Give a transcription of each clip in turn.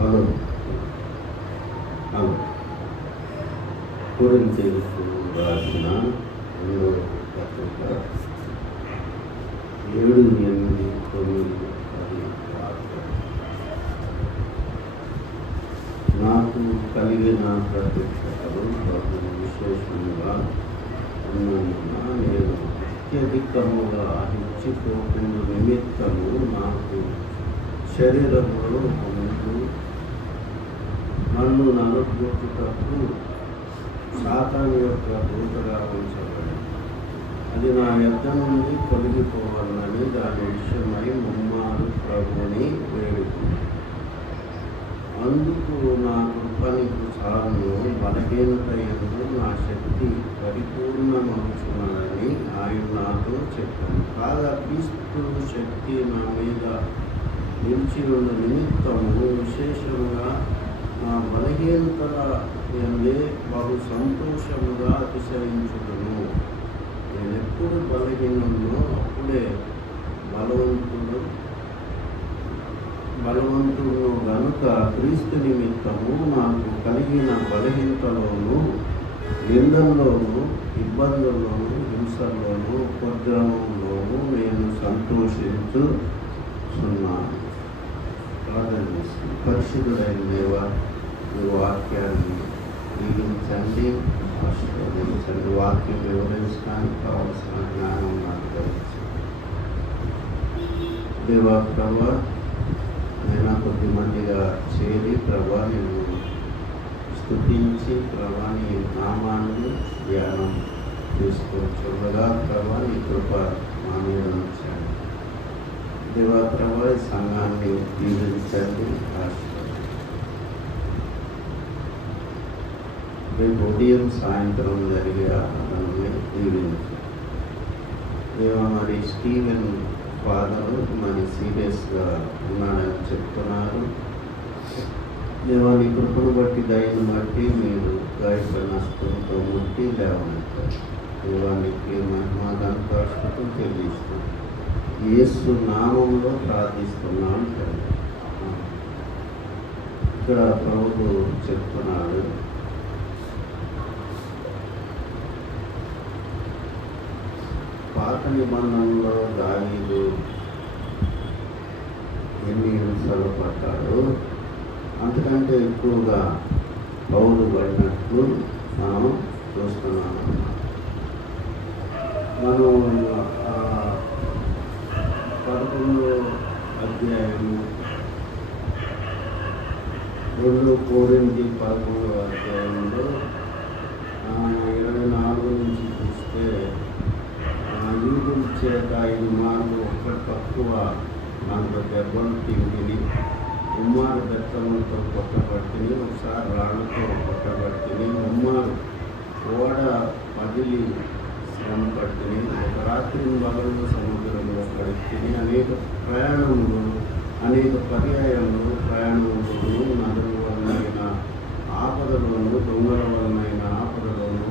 Hello hello కొరింథీయులకు రాసిన 2వ పత్రిక 7, 8, 9, 10 వాక్యాలు. నాకు కలిగిన ప్రత్యక్షతలు బహు విశేషంగా ఉన్నందున నేను అత్యధికముగా ఇచ్చిపోకుండా నిమిత్తము నాకు శరీరంలో ఉంటూ నన్ను నలుగుతుటకు సాతాను యొక్క దూతగా ఉంచబడి అది నా యొద్ద నుండి తొలగిపోవాలని దాని విషయమై ముమ్మారు ప్రభువుని వేడుకున్నాను. అందుకు నా కృపణకు చాలును, బలహీనత యందు నా శక్తి పరిపూర్ణమవుతున్నదని ఆయన నాతో చెప్పాను. కాగా క్రీస్తు శక్తి నా మీద నిలిచి ఉన్న నిమిత్తము విశేషంగా నా బలహీనతల యందే బహు సంతోషముగా అతిశయించుదును. నేను ఎప్పుడు బలహీనమో అప్పుడే బలవంతుడు గనుక క్రీస్తు నిమిత్తము నాకు కలిగిన బలహీనతలోను, నిందల్లోను, ఇబ్బందుల్లోను, హింసల్లోను, ఉపద్రవంలోను నేను సంతోషించుచున్నాను. పరిశుద్ధుడైన దేవా, ఈ వాక్యాన్ని దీవించండి, ఆశీర్వదించండి. వాక్యం వివరించడానికి కావలసిన జ్ఞానం నాకు దయచేయండి. దేవా ప్రభా, నేను కొద్ది మందిగా చేరి ప్రభా నేను స్తుతించి ప్రభా నీ నామాన్ని ధ్యానం చేసుకోవచ్చుగా ప్రభా నీ కృప మా మీద ఉంచండి. దేవా ప్రభా ఈ సంఘాన్ని దీవించండి, రేపు ఉదయం సాయంత్రం జరిగే ఆరాధనని దీవించండి. దేవా మరి స్టీవెన్ ఫాదరు మరి సీరియస్గా ఉన్నాడని చెప్తున్నారు. దేవాని కృపను బట్టి, దయను బట్టి మీరు గాయక నష్టంతో ముట్టి లేవనెత్తారు. దేవానికి మహిమ ఘనతాస్తుతులు చెల్లిస్తున్నాం. యేసు నామంలో ప్రార్థిస్తున్నాం. ఇక్కడ ప్రభు చెప్తున్నాడు, పాత నిబంధనలో దావీదు ఎన్ని హింసలు పడ్డాడు, అంతకంటే ఎక్కువగా పౌలు పడినట్లు మనం చూస్తున్నాము. మనం 11వ అధ్యాయము 2 కొరింథీ 11వ అధ్యాయంలో 24 నుంచి చూస్తే యూదుల చేత 5 మార్లు ఒక్క తక్కువ 40 దెబ్బలు తిండిని, ముమ్మారు బెత్తములతో కొట్టబట్టిని, ఒకసారి రాళ్లతో కొట్టబట్టిని, ముమ్మారు ఓడ పగిలి శ్రమ పట్టిని, ఒక రాత్రి పగలు సముద్రంలో గడిపిని, అనేక పర్యాయంలో ప్రయాణములను, నదుల వలనైన ఆపదలోను, దొంగల వలనైన ఆపదలోను,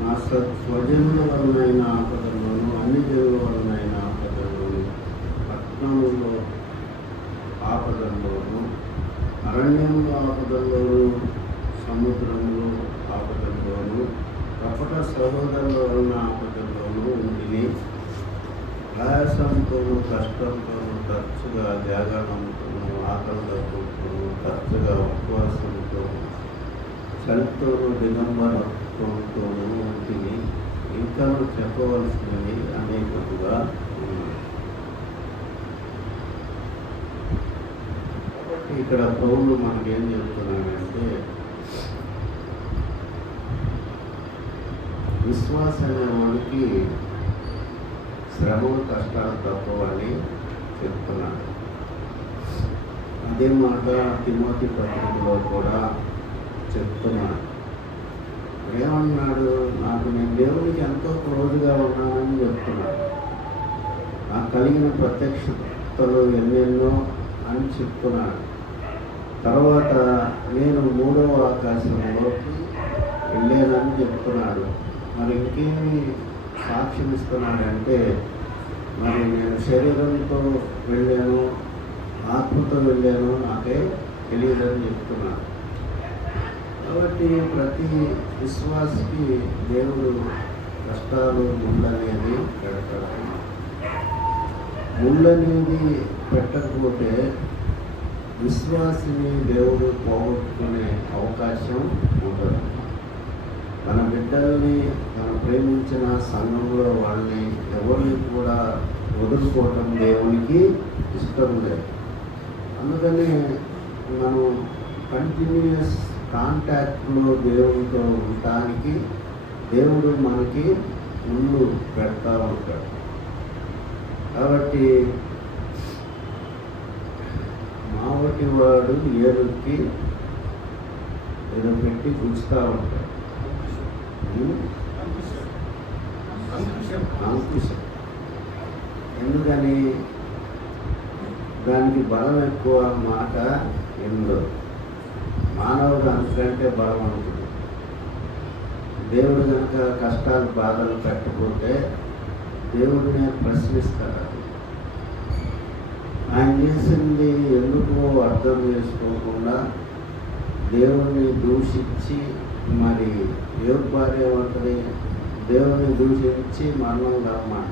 నా స్వజనుల వలనైన ఆపదలోను, అన్ని జనుల వలనైన ఆపదలోను, పట్టణంలో ఆపదల్లోను, అరణ్యంలో ఆపదల్లోను, సముద్రంలో ఆపదల్లోను, కపట సహోదరుల వలన ఆపదల్లోనూ ఉంటిని. ప్రయాసంతోనూ కష్టంతోనూ, తరచుగా త్యాగాలంతోనూ, ఆకలితోనూ, తరచుగా ఉపవాసంతోనూ, చలితోనూ, దిగంబరత్వంతోనూ ఉంటిని. ఇంకా చెప్పవలసినవి అనేకముగా ఉన్నాయి. కాబట్టి ఇక్కడ పౌలు మనకేం చెప్తున్నాడంటే, విశ్వాసం అనేవాడికి శ్రమలు, కష్టాలు తప్పవని చెప్తున్నాడు. అదే మాట తిమోతి పత్రికలో కూడా చెప్తున్నాడు. ఏమన్నాడు? నేను దేవునికి ఎంతో క్లోజ్గా ఉన్నానని చెప్తున్నాడు. నాకు కలిగిన ప్రత్యక్షతలు ఎన్నెన్నో అని చెప్తున్నాడు. తర్వాత నేను 3వ ఆకాశంలోకి వెళ్ళానని చెప్తున్నాడు. మరి ఇంకేమి సాక్ష్యం ఇస్తున్నాడంటే, మరి నేను శరీరంతో వెళ్ళాను, ఆత్మతో వెళ్ళాను నాకే తెలియదని చెప్తున్నాను. కాబట్టి ప్రతి విశ్వాసికి దేవుడు కష్టాలు ముళ్ళనేది పెడతాడు. ముళ్ళనేది పెట్టకపోతే విశ్వాసిని దేవుడు పోగొట్టుకునే అవకాశం ఉంటుంది. మన బిడ్డల్ని మనం ప్రేమించిన సంఘంలో వాళ్ళని ఎవరిని కూడా వదులుకోవటం దేవునికి ఇష్టం లేదు. అందుకని మనం కంటిన్యూస్ కాంటాక్ట్లో దేవునితో ఉండటానికి దేవుడు మనకి ముళ్ళు పెడతా ఉంటాడు. కాబట్టి మావటి వాడు ఏరుకి ఏదో పెట్టి గుచ్చుతూ ఉంటాడు. అంకుశం. ఎందుకని దానికి బలం ఎక్కువ మాట ఎందో మానవుడు అంతకంటే బలవంతుడు. దేవుడు కనుక కష్టాలు బాధలు కట్టుకుంటే దేవుడిని ప్రశ్నిస్తాడు. ఆయన చేసింది ఎందుకో అర్థం చేసుకోకుండా దేవుడిని దూషించి మరి యోగ భార్య ఉంటుంది, దేవుడిని దూషించి మరణం రమ్మాట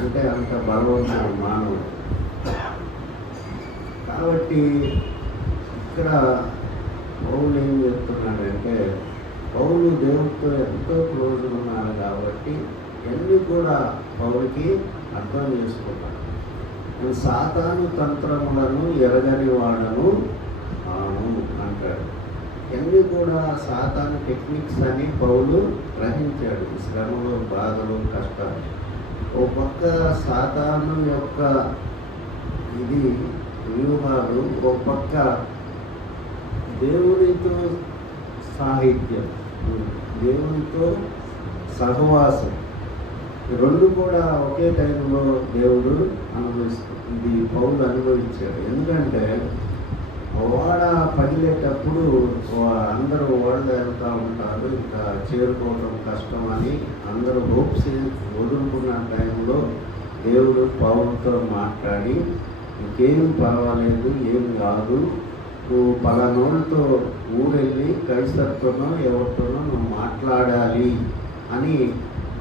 అంటే అంత బలవంతుడు మానవుడు. కాబట్టి ఇక్కడ పౌలు ఏం చెప్తున్నాడంటే, పౌలు దేవుడితో ఎంతో క్లోజ్ ఉన్నారు కాబట్టి ఎన్ని కూడా పౌలుకి అర్థం చేసుకున్నాడు. సాతాను తంత్రములను ఎరగని వాడను అంటాడు. ఎన్ని కూడా సాతాను టెక్నిక్స్ అని పౌలు గ్రహించాడు. శ్రమలు, బాధలు, కష్టాలు. ఓ పక్క సాతాను యొక్క ఇది వ్యూహాలు, ఓ పక్క దేవునితో సాహిత్యం, దేవునితో సహవాసం, రెండు కూడా ఒకే టైంలో దేవుడు ఇది పౌలు అనుభవించాడు. ఎందుకంటే వాడ పగిలేటప్పుడు అందరూ ఓడలు వెళ్తూ ఉంటారు, ఇంకా చేరుకోవడం కష్టం అని అందరూ హోప్స్ వదులుకున్న టైంలో దేవుడు పౌలుతో మాట్లాడి, ఇంకేం పర్వాలేదు, ఏం కాదు, నువ్వు పలానోళ్ళతో ఊరెళ్ళి కైసర్తోనో ఎవరితోనో నువ్వు మాట్లాడాలి అని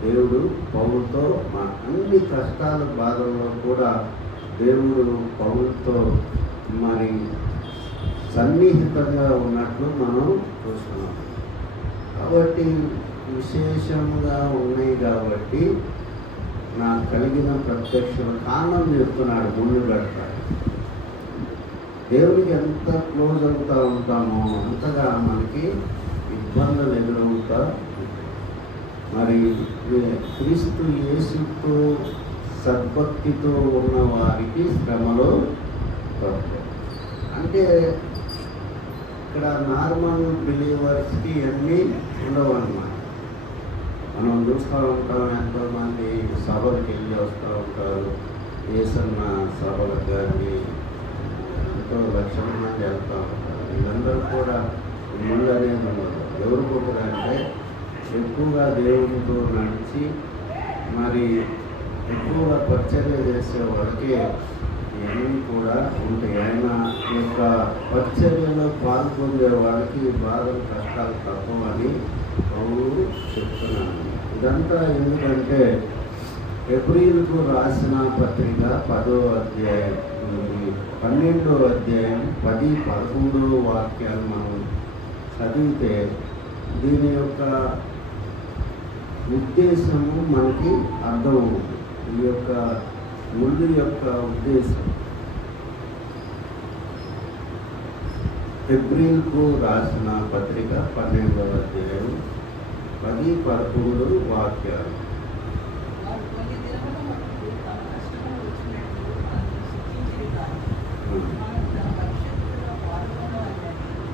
దేవుడు పౌలుతో అన్ని కష్టాల బాధల్లో కూడా దేవుడు పౌలుతో మరి సన్నిహితంగా ఉన్నట్లు మనం చూస్తున్నాం. కాబట్టి విశేషంగా ఉన్నాయి కాబట్టి నాకు కలిగిన ప్రత్యక్ష కారణం చెప్తున్నాడు. ముళ్ళు పెడతాడు. దేవుడికి ఎంత క్లోజ్ అవుతూ ఉంటామో అంతగా మనకి ఇబ్బందులు ఎదురవుతా. మరి క్రీస్తు యేసుతో సద్భక్తితో ఉన్న వారికి శ్రమలో పడతాయి. అంటే ఇక్కడ నార్మల్ బిలీవర్స్కి అన్నీ ఉండవు అన్నమాట. మనం చూస్తూ ఉంటాం, ఎంతోమంది సభలకు వెళ్ళి వస్తూ ఉంటారు. ఏసన్న సభలకు కానీ ఎంతో లక్షల మంది వెళ్తూ ఉంటారు. వీళ్ళందరూ కూడా ముళ్ళు అనేది ఉండదు. ఎవరు పోతారంటే ఎక్కువగా దేవునితో నడిచి మరి ఎక్కువగా పరిచర్య చేసే వాళ్ళకి ఇవన్నీ కూడా ఉంటాయి. ఆయన యొక్క పరిచర్యలో పాల్గొనే వాళ్ళకి బాధలు, కష్టాలు తక్కువ అని పౌలు చెప్తున్నాను. ఇదంతా ఎందుకంటే ఎబ్రీయులకు రాసిన పత్రిక 10వ అధ్యాయం నుండి 12వ అధ్యాయం 10, 11 వాక్యాలు మనం చదివితే దీని యొక్క ఉద్దేశము మనకి అర్థమవుతుంది. ఈ యొక్క ముళ్ళు యొక్క ఉద్దేశం ఎబ్రీయులకు రాసిన పత్రిక 12వ అధ్యాయం 10, 11 వాక్యాలు.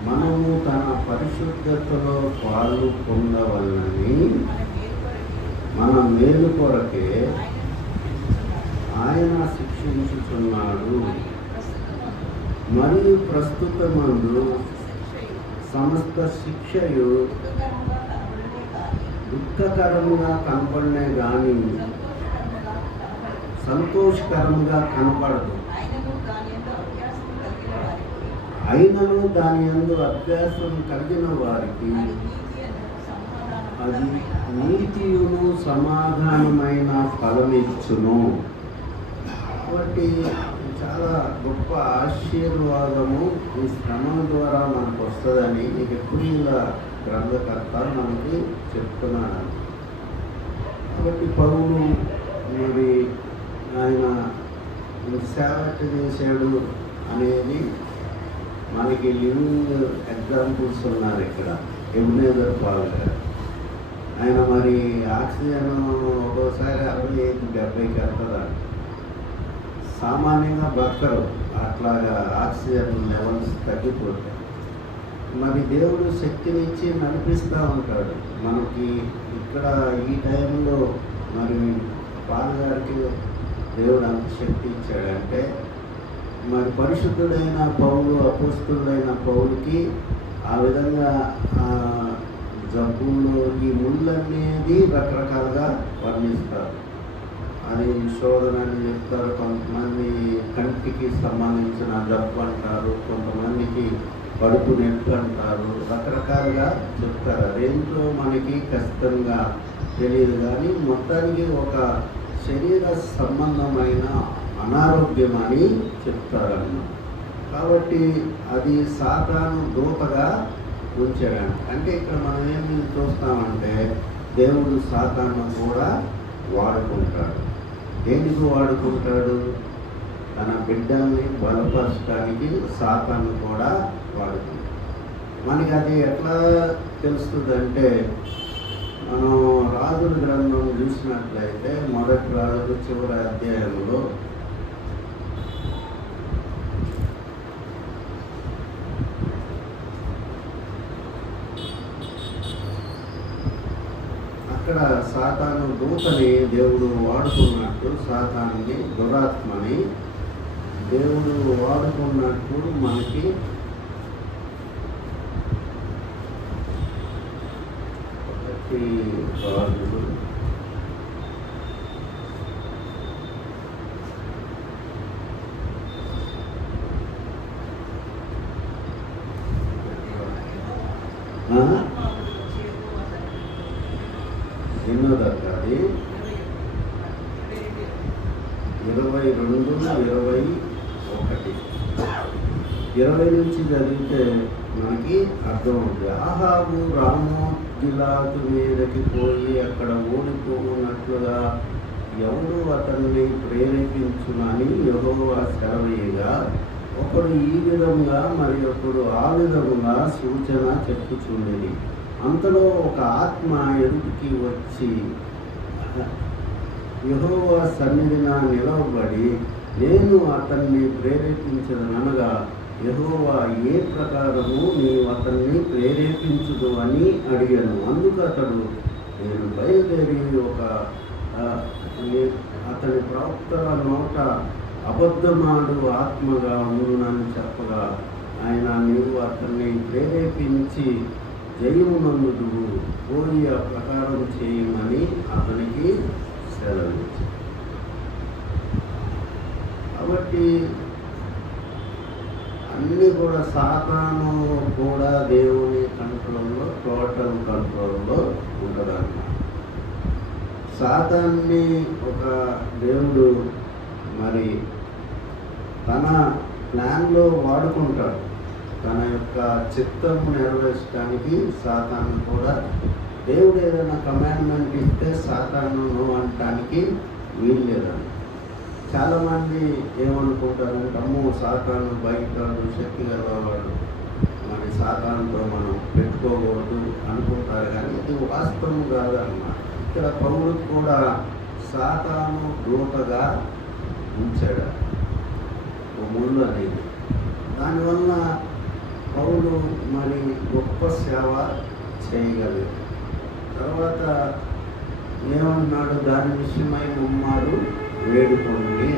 మనము తన పరిశుద్ధతలో పాలు పొందవలనని మన మేలు కొరకే ఆయన శిక్షించుచున్నాడు. మరియు ప్రస్తుతమందు సమస్త శిక్షయు దుఃఖకరముగా కనపడనే కానీ సంతోషకరంగా కనపడదు. అయినను దాని యందు అభ్యాసం కలిగిన వారికి అది నీతియును సమాధానమైన ఫలమిచ్చును. కాబట్టి చాలా గొప్ప ఆశీర్వాదము ఈ శ్రమల ద్వారా మనకు వస్తుందని హెబ్రీయుల గ్రంథకర్త మనకి చెప్తున్నాడు. కాబట్టి పౌలు మరి ఆయన సేవ చేశాడు అనేది మనకి లివింగ్ ఎగ్జాంపుల్స్ ఉన్నారు ఇక్కడ. ఎబ్నేజర్ పాల్ గారు ఆయన మరి ఆక్సిజన్ ఒక్కోసారి 65-70కి వెళ్తుందండి. సామాన్యంగా బతకరు, అట్లాగా ఆక్సిజన్ లెవెల్స్ తగ్గిపోతాయి. మరి దేవుడు శక్తినిచ్చి నడిపిస్తూ ఉంటాడు మనకి. ఇక్కడ ఈ టైంలో మరి పాల్ గారికి దేవుడు అంత శక్తి ఇచ్చాడంటే మరి పరిశుద్ధుడైన పౌలు, అపోస్తుడైన పౌలుకి ఆ విధంగా జబ్బుల్లో ఈ ముళ్ళనేది రకరకాలుగా వర్ణిస్తారు. అది శోధన అని చెప్తారు, కొంతమంది కంటికి సంబంధించిన జబ్బు అంటారు, కొంతమందికి కడుపు నొప్పి అంటారు, రకరకాలుగా చెప్తారు. అదేంటో మనకి ఖచ్చితంగా తెలియదు, కానీ మొత్తానికి ఒక శరీర సంబంధమైన అనారోగ్యం అని చెప్తారన్నమాట. కాబట్టి అది సాతాను దూతగా ఉంచాడు. అంటే ఇక్కడ మనం ఏమి చూస్తామంటే దేవుడు సాతాను కూడా వాడుకుంటాడు. దేనికి వాడుకుంటాడు? తన బిడ్డల్ని బలపరచడానికి సాతాను కూడా వాడుకుంటాడు. మనకి అది ఎట్లా తెలుస్తుందంటే మనం రాజుల గ్రంథం చూసినట్లయితే మొదటి రాజులు చివరి అధ్యాయంలో అక్కడ సాతాను దూతని దేవుడు వాడుకున్నట్టు, సాతాన్ని దురాత్మని దేవుడు వాడుకున్నట్టు మనకి రాజులు ఎన్నో దక్కాది 22, 21, 20 నుంచి చదివితే మనకి అర్థమవుతుంది. ఆహాబు రామోగిలాదు మీదకి పోయి అక్కడ ఓడిపోనట్లుగా ఎవడు అతన్ని ప్రేరేపించునని యెహోవా సెలవీయగా ఒకడు ఈ విధంగా మరి ఒకడు ఆ విధంగా సూచన చెప్పుచుండేది. అంతలో ఒక ఆత్మ ఎదుటికి వచ్చి యెహోవా సన్నిధిన నిలవబడి నేను అతన్ని ప్రేరేపించదనగా యెహోవా ఏ ప్రకారము నీవు అతన్ని ప్రేరేపించుదు అని అడిగాను. అందుకు అతడు నేను బయలుదేరి అతని ప్రవక్తల నోట అబద్ధమాడు ఆత్మగా ఉండునని చెప్పగా ఆయన నీవు అతన్ని ప్రేరేపించి జయమునందుకు పోయి ఆ ప్రకారం చేయమని అతనికి సెలవిచ్చాడు. కాబట్టి అన్నీ కూడా సాతాను కూడా దేవుని కంట్రోల్లో, టోటల్ కంట్రోల్లో ఉంటుందన్నమాట. సాతాన్ని ఒక దేవుడు మరి తన ప్లాన్లో వాడుకుంటాడు. తన యొక్క చిత్తము నెరవేర్చడానికి సాతాను కూడా దేవుడు ఏదైనా కమాండ్మెంట్ ఇస్తే సాతాను నో అనటానికి వీలు లేదని. చాలామంది ఏమనుకుంటారంటే అమ్మో సాతాను బయటవాడు, శక్తి గలవాడు, మరి సాతానుతో మనం పెట్టుకోకూడదు అనుకుంటారు. కానీ ఇది వాస్తవం కాదన్నమాట. ఇక్కడ పౌరుడు కూడా సాతాను దూతగా ఉంచాడు ముళ్ళు అనేది. దానివల్ల పౌలు మరి గొప్ప సేవ చేయగలిగాడు. తర్వాత ఏమన్నాడు? దాని విషయమై ముమ్మారు వేడుకోండి.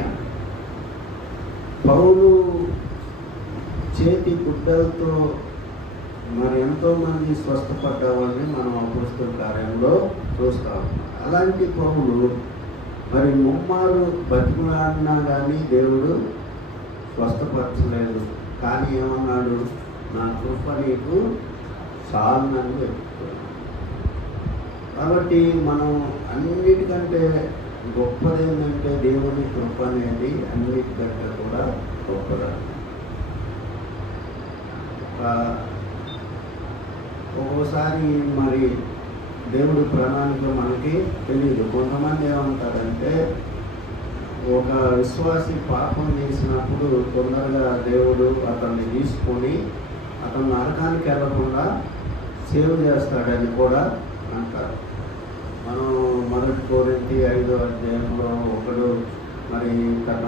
పౌలు చేతి గుడ్డలతో మరి ఎంతోమంది స్వస్థపడ్డవాళ్ళని మనం అపోస్తల కార్యంలో చూస్తాం. అలాంటి పౌలు మరి ముమ్మారు బతిమలాడినా కానీ దేవుడు స్వస్థపరచలేదు. కానీ ఏమన్నాడు, నా కృప నీకు చాలునని చెప్తున్నాడు. కాబట్టి మనం అన్నిటికంటే గొప్పది ఏంటంటే దేవుని కృప అనేది అన్నిటికంటే కూడా గొప్పదా. ఒక్కోసారి మరి దేవుడి ప్రణాళిక మనకి తెలియదు. కొంతమంది ఏమంటారంటే ఒక విశ్వాసి పాపం చేసినప్పుడు తొందరగా దేవుడు అతన్ని తీసుకొని అతను నరకానికి వెళ్ళకుండా సేవ్ చేస్తాడని కూడా అంటారు. మనం 1 కొరింథీ 5వ అధ్యాయంలో ఒకడు మరి తన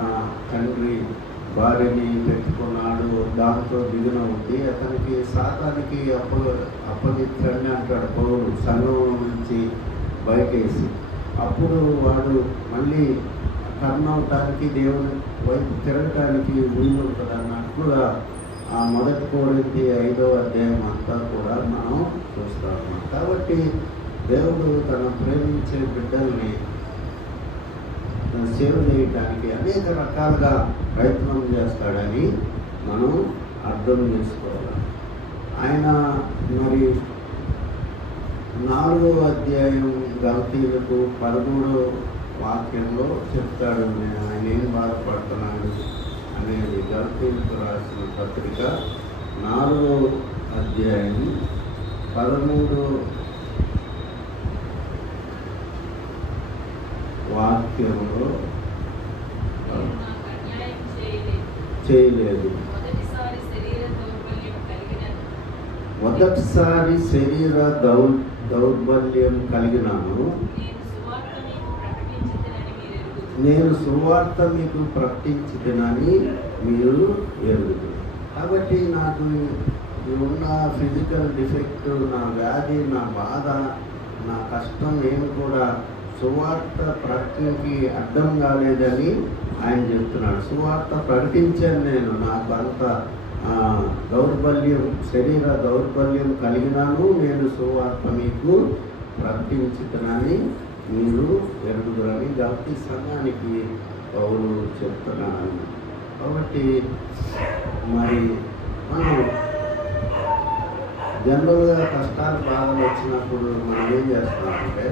తండ్రి భార్యని పెట్టుకున్నాడు, దాంతో దిగునవుద్ది, అతనికి సాతానికి అప్పగించండి అంటాడు పౌరుడు సంఘం నుంచి బయటేసి. అప్పుడు వాడు మళ్ళీ టర్న్ అవటానికి దేవుని వైపు తిరగటానికి వీలు ఉంటుంది అన్నట్లుగా ఆ 1 కొరింథీ 5వ అధ్యాయం అంతా కూడా మనం చూస్తాము. కాబట్టి దేవుడు తన ప్రేమించే బిడ్డల్ని సేవ చేయడానికి అనేక రకాలుగా ప్రయత్నం చేస్తాడని మనం అర్థం చేసుకోవాలి. ఆయన మరి 4వ అధ్యాయం గలతీయులకు 13వ వాక్యంలో చెప్తాడు, ఆయన ఏం బాధపడుతున్నాడు అనేది. గలతీయులకు రాసిన పత్రిక 4వ అధ్యాయం 13వ వాక్యంలో చేయలేదు. మొదటిసారి శరీర దౌర్బల్యం కలిగినాను, నేను సువార్త మీకు ప్రకటించినని మీరు ఎరుగుతారు. కాబట్టి నాకు ఉన్న ఫిజికల్ డిఫెక్ట్, నా వ్యాధి, నా బాధ, నా కష్టం ఏమి కూడా సువార్త ప్రకటనకి అర్థం కాలేదని ఆయన చెప్తున్నాడు. సువార్త ప్రకటించాను నేను, నాకు అంత దౌర్బల్యం, శరీర దౌర్బల్యం కలిగినాను, నేను సువార్త మీకు ప్రకటించుతున్నానని మీరు ఎరుగుదరని గలతీ సంఘానికి పౌలు చెప్తున్నాను. కాబట్టి మరి మనం జనరల్గా కష్టాలు బాధలు వచ్చినప్పుడు మనం ఏం చేస్తామంటే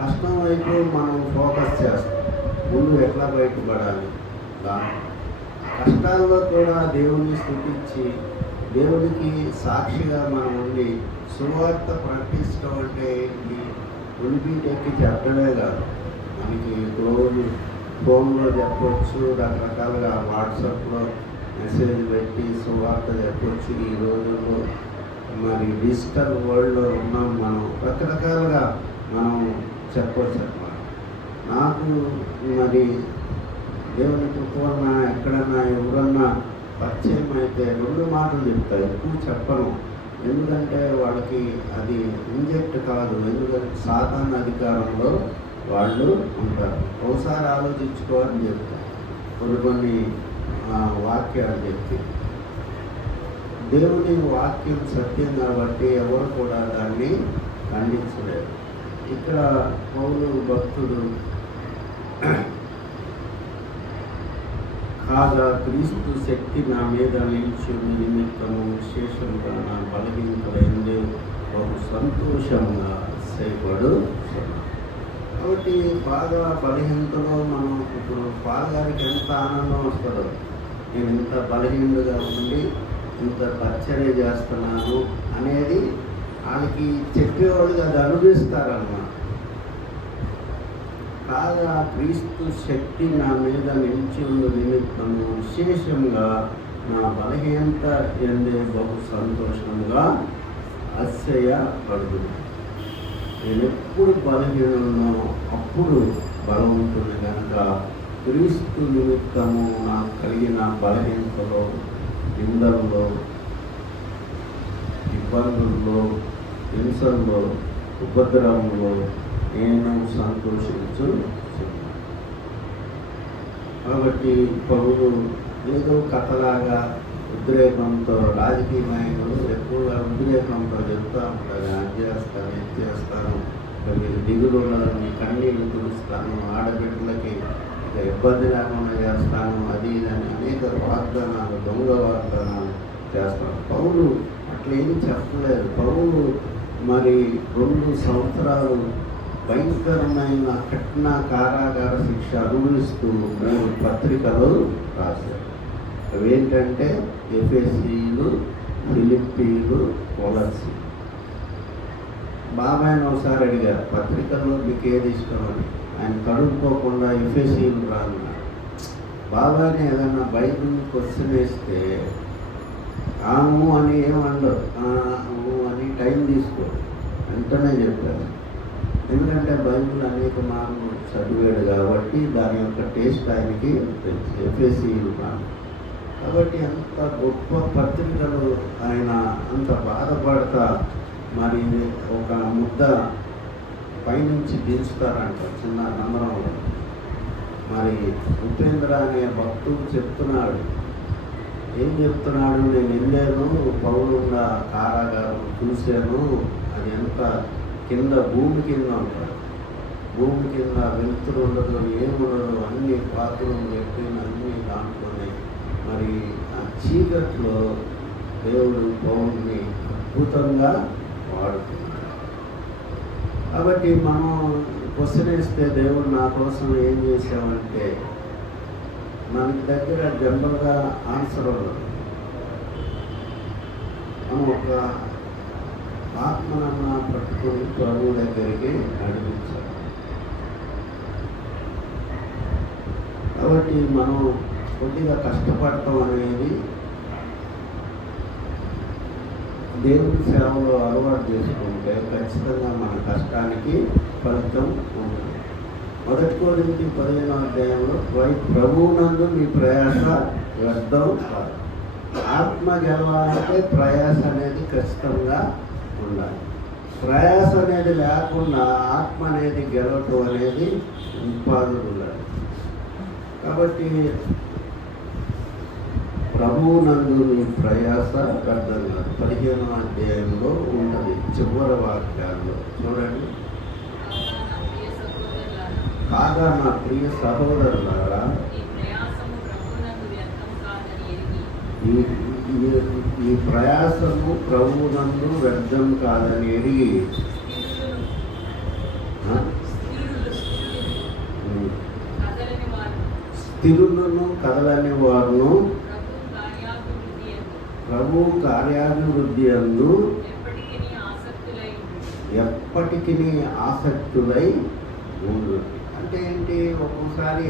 కష్టం వైపు మనం ఫోకస్ చేస్తాం, ముందు ఎట్లా బయటపడాలి. కష్టాల్లో కూడా దేవుణ్ణి స్తుతించి దేవునికి సాక్షిగా మనం ఉండి సువార్త ప్రకటించడం అంటే ఉలిపీటెక్కి చెప్పడమే కాదు, మనకి రోజు ఫోన్లో చెప్పవచ్చు, రకరకాలుగా వాట్సాప్లో మెసేజ్ పెట్టి సువార్త చెప్పవచ్చు. ఈ రోజుల్లో మరి డిజిటల్ వరల్డ్లో ఉన్నాం మనం, రకరకాలుగా మనం చెప్పవచ్చు అన్నమాట. నాకు మరి దేవుని కృప ఎక్కడన్నా ఎవరన్నా పరిచయం అయితే 2 మాటలు చెప్తాను, ఎక్కువ చెప్పను. ఎందుకంటే వాళ్ళకి అది ఇంజెక్ట్ కాదు, ఎందుకంటే సాతాను అధికారంలో వాళ్ళు ఉంటారు. ఒకసారి ఆలోచించుకోవాలని చెప్తాను, కొన్ని వాక్యాలు చెప్పి. దేవుని వాక్యం సత్యం కాబట్టి ఎవరు కూడా దాన్ని ఖండించలేరు. ఇక్కడ పౌలు భక్తుడు కాగా క్రీస్తు శక్తి నా మీద నిలిచి నిమిత్తము విశేషంగా నా బలహీనతలైంది బహు సంతోషంగా సేపడు. కాబట్టి బాగా బలహీనతలో మనం ఇప్పుడు పాలగారికి ఎంత ఆనందం వస్తుందో, నేను ఇంత బలహీనగా ఉండి ఇంత పరిచర్య చేస్తున్నాను అనేది వాళ్ళకి చెప్పేవాళ్ళు అది అనుభవిస్తారన్నమాట. కాగా క్రీస్తు శక్తి నా మీద నిలిచి ఉన్న నిమిత్తము విశేషంగా నా బలహీనత ఎందే బహు సంతోషంగా అతిశయపడు. నేను ఎప్పుడు బలహీనో అప్పుడు బలం ఉంటుంది కనుక క్రీస్తు నిమిత్తము నాకు కలిగిన బలహీనతలో, నిందల్లో, ఇబ్బందుల్లో, హింసల్లో, ఉపద్రవంలో నేను సంతోషించు. కాబట్టి పౌలు ఏదో కథలాగా ఉద్రేకంతో, రాజకీయ నాయకులు ఎక్కువగా ఉద్రేకంతో చెప్తూ ఉంటారు, అది చేస్తాను, ఇది చేస్తాను, మీరు దిగులు మీ కన్నీళ్ళు తుడుస్తాను, ఆడబిడ్డలకి ఇబ్బంది లేకుండా చేస్తాను, అది ఇది అని అనేక వాగ్దానాలు, దొంగ వాగ్దానాలు చేస్తాను. పౌలు అట్లేం చెప్పలేదు. పౌలు మరి 2 సంవత్సరాలు భయంకరమైన కఠిన కారాగార శిక్ష అనుభవిస్తూ 3 పత్రికలు రాశారు. అవేంటంటే ఎఫెసీయులు, ఫిలిప్పీయులు, కొలస్సీ. బాబాయ్ ఒకసారి అడిగారు, పత్రికల్లో మీకు ఏది ఇష్టం అని. ఆయన కడుక్కోకుండా ఎఫెసీయులు రాన్నారు. బాబాని ఏదైనా బైబిల్ క్వశ్చన్ వేస్తే ఆము అని ఏమన్నారు, అని టైం తీసుకో వెంటనే చెప్పారు. ఎందుకంటే బైబిల్ అనేక మార్లు చదివాడు కాబట్టి దాని యొక్క టేస్ట్ ఆయనకి తెలుసు. ఎఫెసీయులు కాదు కాబట్టి అంత గొప్ప పత్రికలు ఆయన అంత బాధపడతా మరి ఒక ముద్ద పైనుంచి దించుతారంట చిన్న నమ్మరంలో. మరి ఉపేంద్ర అనే భక్తుడు చెప్తున్నాడు, ఏం చెప్తున్నాడు, నేను వెళ్ళాను పౌలున్న కారాగారం చూశాను, అది ఎంత కింద భూమి కింద ఉంటాడు, భూమి కింద వెలుతురు ఉండదు, ఏముండదు, అన్ని పాత్రలు పెట్టిన అన్ని దాంట్లోనే. మరి ఆ చీకట్లో దేవుడు పౌరుని అద్భుతంగా వాడుతున్నాడు. కాబట్టి మనం క్వశ్చన్ వేస్తే దేవుడు నా కోసం ఏం చేసామంటే మనకి దగ్గర జనరల్గా ఆన్సర్ ఉండదు. మనం ఒక ఆత్మనన్నా పట్టుకొని ప్రభు దగ్గరికి నడిపించాలి. కాబట్టి మనం కొద్దిగా కష్టపడటం అనేది దేవుని సేవలో అలవాటు చేసుకుంటే ఖచ్చితంగా మన కష్టానికి ఫలితం ఉంటుంది. 1 కొరింథీ 15వ అధ్యాయంలో ప్రభువునందు మీ ప్రయాస వ్యర్థం కాదు. ఆత్మ గెలవాలంటే ప్రయాస అనేది ఖచ్చితంగా ఉండాలి. ప్రయాస అనేది లేకుండా ఆత్మ అనేది గెలవటం అనేది ఇంపాసిబుల్ ఉండాలి. కాబట్టి ప్రభువునందు నీ ప్రయాస వ్యర్థం కాదు 15వ అధ్యాయంలో ఉన్నది చివరి వాక్యాల్లో చూడండి. కాగా నా ప్రియ సహోదరులారా, ఈ ప్రయాసము ప్రభువునందు వ్యర్థం కాదని ఎరిగి స్థిరులను కదలని వారును ప్రభు కార్యాభివృద్ధి అందు ఎప్పటికీ ఆసక్తులై ఉండు. అంటే ఏంటి, ఒక్కోసారి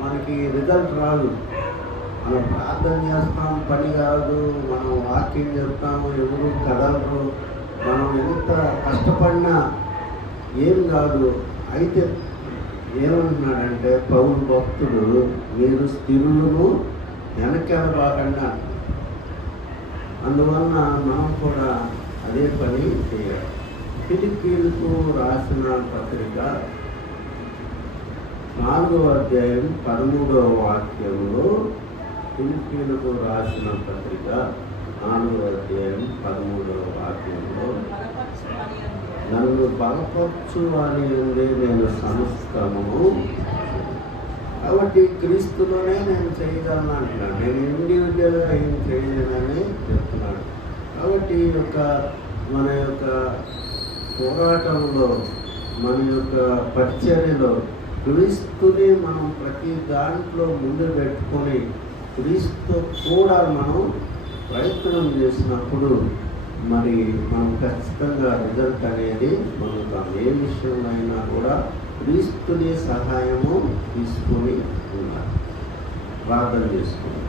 మనకి రిజల్ట్ రాదు. మనం ప్రార్థన చేస్తాం, పని కాదు, మనం వాక్యం చెప్తాము, ఎవరు కదలరు, మనం ఎంత కష్టపడినా ఏం కాదు. అయితే ఏమంటున్నాడంటే పౌలు భక్తుడు, మీరు స్థిరులను వెనకెళ్ళబాకండి. అందువలన మనం కూడా అదే పని చేయాలి. ఫిలిప్పీయులకు రాసిన పత్రిక 4వ అధ్యాయం 13వ వాక్యంలో, ఫిలిప్పీయులకు రాసిన పత్రిక 4వ అధ్యాయం 13వ వాక్యంలో, నన్ను బలపరచు అని ఉంది నేను సమస్తమును. కాబట్టి క్రీస్తులోనే నేను చేయగలను అంటున్నాను. నేను ఇండివిజువల్గా ఏం చేయలేనని చెప్తున్నాడు. కాబట్టి మన యొక్క పోరాటంలో, మన యొక్క పరిచర్యలో క్రీస్తుని మనం ప్రతి దాంట్లో ముందు పెట్టుకొని క్రీస్తు కూడా మనం ప్రయత్నం చేసినప్పుడు మరి మనం ఖచ్చితంగా రిజల్ట్ అనేది పొందుతాం. ఏ విషయంలో అయినా కూడా క్రీస్తుని సహాయము తీసుకొని ఉండాలి. ప్రార్థన చేసుకుంటాం.